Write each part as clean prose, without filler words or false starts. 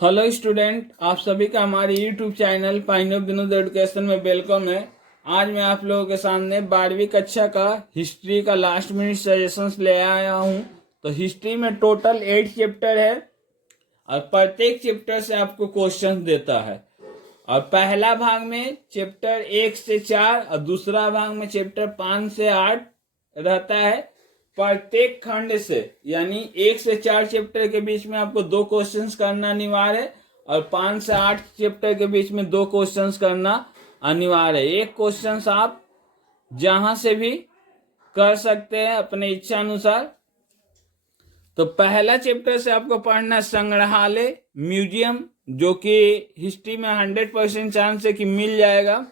Hello student, आप सभी का हमारे YouTube channel pine of Vinod education में वेलकम है। आज मैं आप लोगों के सामने 12वीं कक्षा का हिस्ट्री का लास्ट मिनट सजेशंस ले आया हूं। तो हिस्ट्री में टोटल 8 चैप्टर है और प्रत्येक चैप्टर से आपको क्वेश्चंस देता है। और पहला भाग में चैप्टर 1 से 4 और दूसरा भाग में चैप्टर 5 से 8 रहता है। प्रत्येक खंड से यानी 1 से 4 चैप्टर के बीच में आपको 2 क्वेश्चंस करना अनिवार्य है और 5 से 8 चैप्टर के बीच में 2 क्वेश्चंस करना अनिवार्य है। एक क्वेश्चंस आप जहां से भी कर सकते हैं अपने इच्छा अनुसार। तो पहला चैप्टर से आपको पढ़ना है संग्रहालय म्यूजियम, जो कि हिस्ट्री में 100% चांस है कि मिल जाएगा।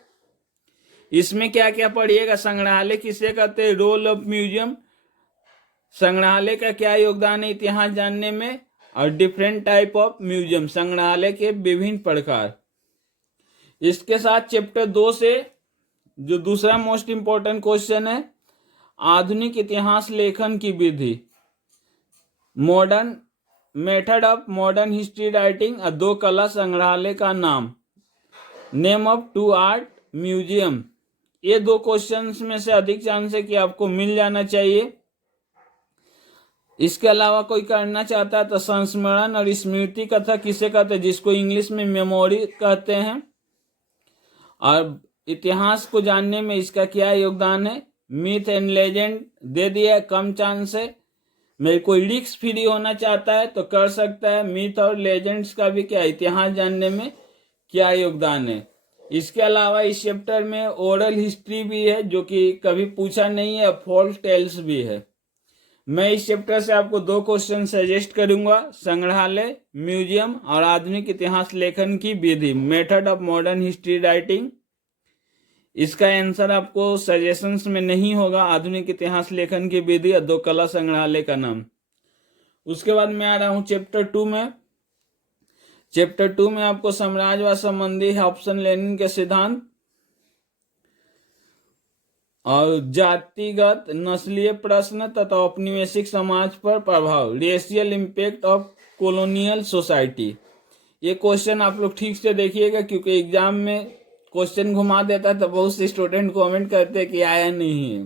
इसमें क्या क्या पढ़िएगा? संग्रहालय किसे कहते हैं, रोल ऑफ म्यूजियम, संग्रहालय का क्या योगदान है इतिहास जानने में, और डिफरेंट टाइप ऑफ म्यूजियम, संग्रहालय के विभिन्न प्रकार। इसके साथ चैप्टर 2 से जो दूसरा मोस्ट इंपॉर्टेंट क्वेश्चन है, आधुनिक इतिहास लेखन की विधि, modern method of modern history writing, और 2 कला संग्रहालय का नाम, नेम ऑफ 2 आर्ट म्यूजियम। ये 2 क्वेश्चंस में से अधिक चांस है कि आपको मिल जाना चाहिए। इसके अलावा कोई करना चाहता है तो संस्मरण और स्मृति कथा किसे कहते हैं, जिसको इंग्लिश में मेमोरी कहते हैं, और इतिहास को जानने में इसका क्या योगदान है। मिथ एंड लेजेंड दे दिया है, कम चांस है। मेरे कोई रिस्क फ्री होना चाहता है तो कर सकता है। मिथ और लेजेंड्स का भी क्या, इतिहास जानने में क्या योगदान है। इसके अलावा इस चैप्टर में ओरल हिस्ट्री भी है, जो कि कभी पूछा नहीं है, फॉल्स टेल्स भी है। मैं इस चैप्टर से आपको 2 क्वेश्चन सजेस्ट करूंगा, संग्रहालय म्यूजियम और आधुनिक इतिहास लेखन की विधि, method of modern history writing. इसका आंसर आपको सजेशंस में नहीं होगा, आधुनिक इतिहास लेखन की विधि और 2 कला संग्रहालय का नाम। उसके बाद मैं आ रहा हूं चैप्टर 2 में। चैप्टर 2 में आपको साम्राज्यवाद संबंधी ऑप्शन लेनिन के सिद्धांत और जातिगत नस्लीय प्रश्न तथा औपनिवेशिक समाज पर प्रभाव, racial impact of colonial society. ये क्वेश्चन आप लोग ठीक से देखिएगा, क्योंकि एग्जाम में क्वेश्चन घुमा देता है तो बहुत से स्टूडेंट कमेंट करते हैं कि आया नहीं है।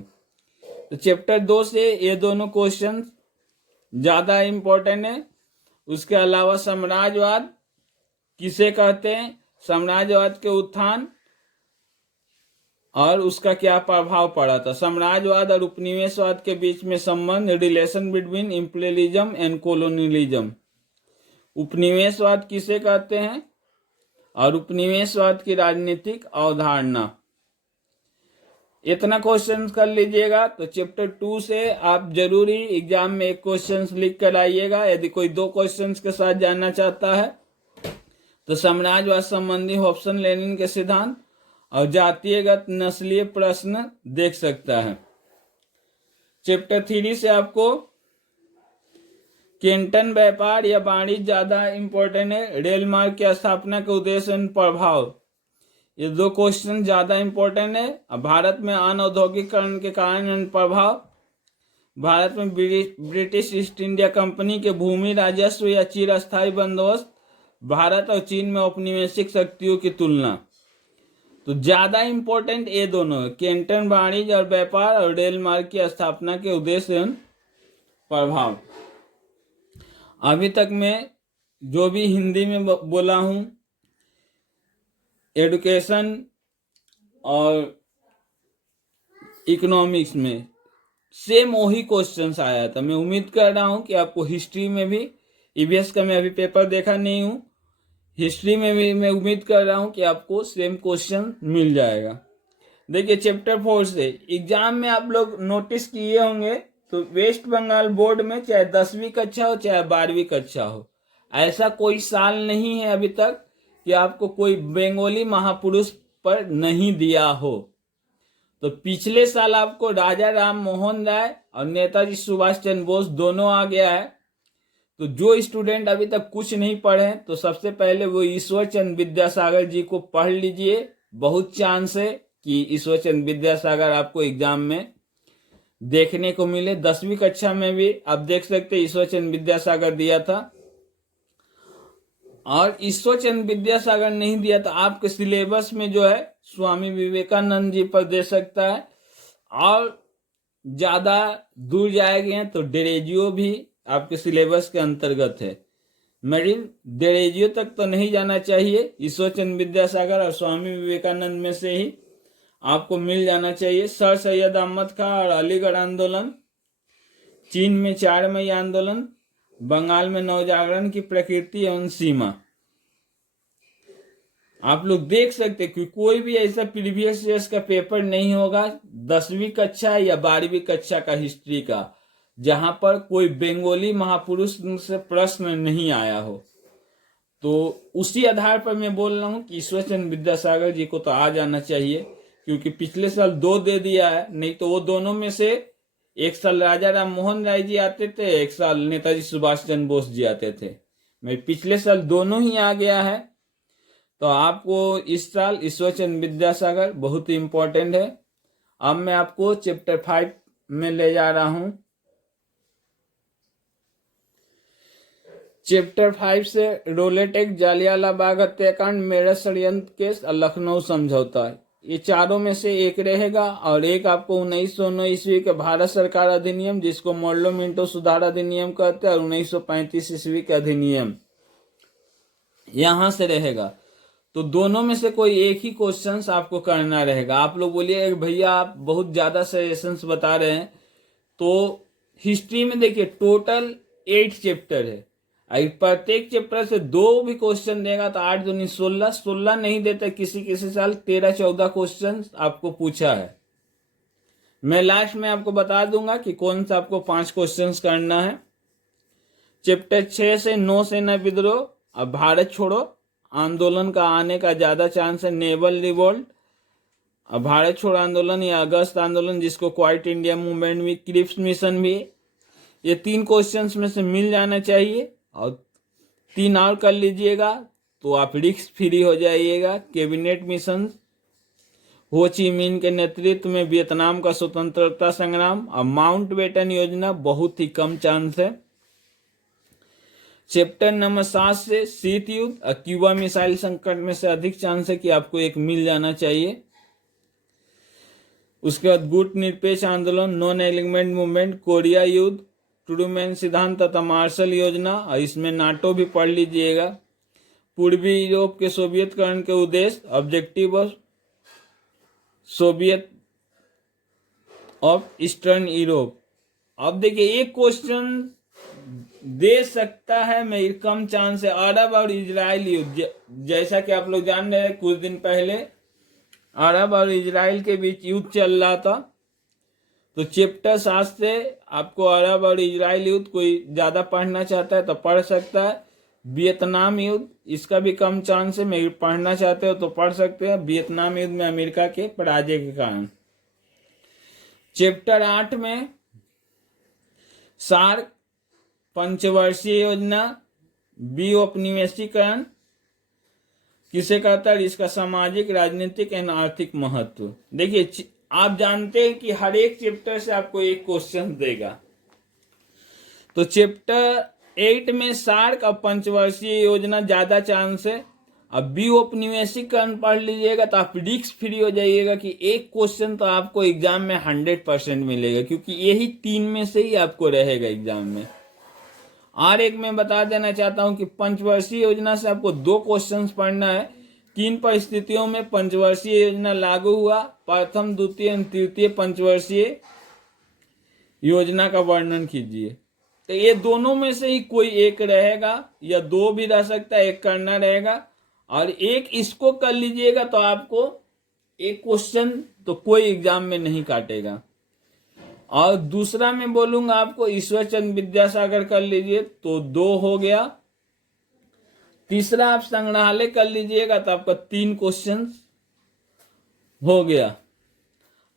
तो चैप्टर 2 से ये दोनों क्वेश्चन ज्यादा इंपॉर्टेंट है। उसके अलावा साम्राज्यवाद किसे कहते हैं, साम्राज्यवाद के उत्थान और उसका क्या प्रभाव पड़ा था, साम्राज्यवाद और उपनिवेशवाद के बीच में संबंध, relation between imperialism and colonialism, उपनिवेशवाद किसे कहते हैं और उपनिवेशवाद की राजनीतिक अवधारणा। इतना क्वेश्चन कर लीजिएगा तो चैप्टर 2 से आप जरूरी एग्जाम में एक क्वेश्चन लिख कर आइएगा। यदि कोई 2 क्वेश्चन के साथ जानना चाहता है तो साम्राज्यवाद संबंधी ऑप्शन लेनिन के सिद्धांत और जातीयगत नस्लीय प्रश्न देख सकता है। चैप्टर 3 से आपको कैंटन व्यापार या वाणिज्य ज्यादा इंपॉर्टेंट है, रेल मार्ग की स्थापना के उद्देश्य एवं प्रभाव, ये 2 क्वेश्चन ज्यादा इंपॉर्टेंट है। भारत में अनौद्योगिकरण के कारण एवं प्रभाव, भारत में ब्रिटिश ईस्ट इंडिया कंपनी के भूमि राजस्व या चिरस्थायी बंदोबस्त, भारत और चीन में औपनिवेशिक शक्तियों की तुलना। तो ज्यादा इंपॉर्टेंट ये दोनों है, कैंटन वाणिज्य और व्यापार और रेल मार्ग की स्थापना के उद्देश्य एवं प्रभाव। अभी तक मैं जो भी हिंदी में बोला हूं, एडुकेशन और इकोनॉमिक्स में सेम वही क्वेश्चंस आया था। मैं उम्मीद कर रहा हूं कि आपको हिस्ट्री में भी, ईवीएस का मैं अभी पेपर देखा नहीं हूं, हिस्ट्री में भी मैं उम्मीद कर रहा हूं कि आपको सेम क्वेश्चन मिल जाएगा। देखिए चैप्टर 4 से एग्जाम में आप लोग नोटिस किए होंगे तो वेस्ट बंगाल बोर्ड में चाहे 10वीं कक्षा हो चाहे 12वीं कक्षा हो, ऐसा कोई साल नहीं है अभी तक कि आपको कोई बंगाली महापुरुष पर नहीं दिया हो। तो पिछले साल आपको राजा राम मोहन राय और नेताजी सुभाष चंद्र बोस दोनों आ गया है। तो जो स्टूडेंट अभी तक कुछ नहीं पढ़े तो सबसे पहले वो ईश्वर चंद्र विद्यासागर जी को पढ़ लीजिए। बहुत चांस है कि ईश्वर चंद्र विद्यासागर आपको एग्जाम में देखने को मिले। 10वीं कक्षा में भी आप देख सकते ईश्वर चंद्र विद्यासागर दिया था। और ईश्वरचंद्र विद्यासागर नहीं दिया तो आपके सिलेबस में जो है स्वामी विवेकानंद जी पर दे सकता है, और ज्यादा दूर जाएंगे तो डेरेजियो भी आपके सिलेबस के अंतर्गत है। मरीन डेरेजियो तक तो नहीं जाना चाहिए, ईश्वरचंद्र विद्यासागर और स्वामी विवेकानंद में से ही आपको मिल जाना चाहिए। सर सैयद अहमद खां और अलीगढ़ आंदोलन, चीन में 4 मई आंदोलन, बंगाल में नवजागरण की प्रकृति एवं सीमा। आप लोग देख सकते हैं कि कोई भी ऐसा प्रीवियस ईयर्स का पेपर नहीं होगा 10वीं कक्षा या 12वीं कक्षा का हिस्ट्री का जहां पर कोई बंगाली महापुरुष से प्रश्न नहीं आया हो। तो उसी आधार पर मैं बोल रहा हूं कि ईश्वरचंद्र विद्यासागर जी को तो आ जाना चाहिए, क्योंकि पिछले साल 2 दे दिया है, नहीं तो वो दोनों में से एक साल राजा राम मोहन राय जी आते थे, एक साल नेताजी सुभाष चंद्र बोस जी आते थे। मैं पिछले साल दोनों ही आ गया है, तो आपको इस साल ईश्वरचंद्र विद्यासागर बहुत ही इंपॉर्टेंट है। अब मैं आपको चैप्टर 5 में ले जा रहा हूं। चैप्टर 5 से रोलेटेक, जालियाला बाग हत्याकांड, मेरठ षड्यंत्र केस और लखनऊ समझौता, ये चारों में से एक रहेगा। और एक आपको 1909 ईस्वी के भारत सरकार अधिनियम, जिसको मॉडलो मिंटो सुधार अधिनियम कहते हैं, और 1935 ईस्वी के अधिनियम यहां से रहेगा। तो दोनों में से कोई एक ही क्वेश्चंस आपको करना रहेगा। आप लोग बोलिए भैया आप बहुत ज्यादा सजेशंस बता रहे हैं, तो हिस्ट्री में देखिए टोटल 8 चैप्टर है, प्रत्येक चैप्टर से 2 भी क्वेश्चन देगा तो 8 दूनी 16, 16 नहीं देता, किसी किसी साल 13-14 क्वेश्चन आपको पूछा है। मैं लास्ट में आपको बता दूंगा कि कौन सा आपको 5 क्वेश्चन करना है। चैप्टर 6 से 9 सेना विद्रोह, अब भारत छोड़ो आंदोलन का आने का ज्यादा चांस है, नेवल रिवोल्ट, अब भारत छोड़ो आंदोलन या अगस्त आंदोलन, जिसको क्वाइट इंडिया मूवमेंट भी, क्रिप्स मिशन भी, ये 3 क्वेश्चंस में से मिल जाना चाहिए। और 3 और कर लीजिएगा तो आप रिस्क फ्री हो जाइएगा। कैबिनेट मिशन, हो ची मिन के नेतृत्व में वियतनाम का स्वतंत्रता संग्राम, और माउंट बेटन योजना बहुत ही कम चांस है। चैप्टर नंबर 7 से शीत युद्ध और क्यूबा मिसाइल संकट में से अधिक चांस है कि आपको एक मिल जाना चाहिए। उसके बाद गुट निरपेक्ष आंदोलन, नॉन एलिगमेंट मूवमेंट, कोरिया युद्ध, ट्रूमैन सिद्धांत तथा मार्शल योजना, और इसमें नाटो भी पढ़ लीजिएगा। पूर्वी यूरोप के सोवियतकरण के उद्देश्य, objective of Soviet of eastern Europe. अब देखिए एक क्वेश्चन दे सकता है, मैं कम चांस है, अरब और इजराइल युद्ध, जैसा कि आप लोग जान रहे हैं कुछ दिन पहले अरब और इजराइल के बीच युद्ध चल रहा था। तो चैप्टर 7 से आपको अरब और इजराइल युद्ध कोई ज्यादा पढ़ना चाहता है तो पढ़ सकता है। वियतनाम युद्ध, इसका भी कम चांस है, मैं पढ़ना चाहते हो तो पढ़ सकते हैं। वियतनाम युद्ध में अमेरिका के पराजय के कारण। चैप्टर 8 में सार्क, पंचवर्षीय योजना, बी औपनिवेशीकरण किसे कहता है, इसका सामाजिक, राजनीतिक एवं आर्थिक महत्व। देखिए आप जानते हैं कि हर एक चैप्टर से आपको एक क्वेश्चन देगा। तो चैप्टर 8 में सार्क और पंचवर्षीय योजना ज्यादा चांस है। अब बी औपनिवेशीकरण पढ़ लीजिएगा तो आप रिस्क फ्री हो जाइएगा कि एक क्वेश्चन तो आपको एग्जाम में 100% मिलेगा, क्योंकि यही 3 में से ही आपको रहेगा एग्जाम में। और एक मैं बता देना चाहता हूं कि पंचवर्षीय योजना से आपको 2 क्वेश्चंस पढ़ना है। 3 परिस्थितियों में पंचवर्षीय योजना लागू हुआ, प्रथम, द्वितीय और तृतीय पंचवर्षीय योजना का वर्णन कीजिए। तो ये दोनों में से ही कोई एक रहेगा, या 2 भी रह सकता है, एक करना रहेगा। और एक इसको कर लीजिएगा तो आपको एक क्वेश्चन तो कोई एग्जाम में नहीं काटेगा। और दूसरा मैं बोलूंगा आपको ईश्वरचंद्र विद्यासागर कर लीजिए तो 2 हो गया। तीसरा आप संग्रहालय कर लीजिएगा तो आपका 3 क्वेश्चन हो गया।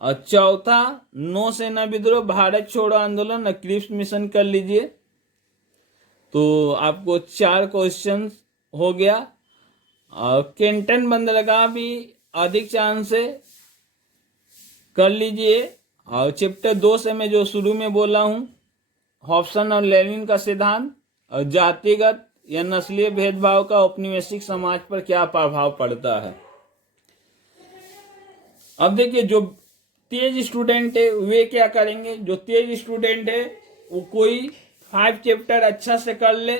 और चौथा नौसेना विद्रोह, भारत छोड़ो आंदोलन और क्रिप्स मिशन कर लीजिए तो आपको 4 क्वेश्चन हो गया। और केंटन बंदरगाह भी अधिक चांस है, कर लीजिए। और चैप्टर 2 से मैं जो शुरू में बोला हूं, हॉब्सन और लेनिन का सिद्धांत और जातिगत या नस्लीय भेदभाव का औपनिवेशिक समाज पर क्या प्रभाव पड़ता है। अब देखिए, जो तेज स्टूडेंट है वे क्या करेंगे, जो तेज स्टूडेंट है वो कोई 5 चैप्टर अच्छा से कर ले,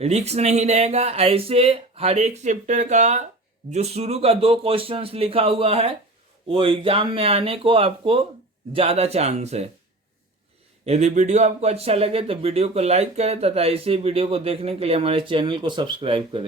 रिस्क नहीं रहेगा। ऐसे हर एक चैप्टर का जो शुरू का 2 क्वेश्चंस लिखा हुआ है वो एग्जाम में आने को आपको ज्यादा चांस है। यदि वीडियो आपको अच्छा लगे तो वीडियो को लाइक करें तथा ऐसे वीडियो को देखने के लिए हमारे चैनल को सब्सक्राइब करें।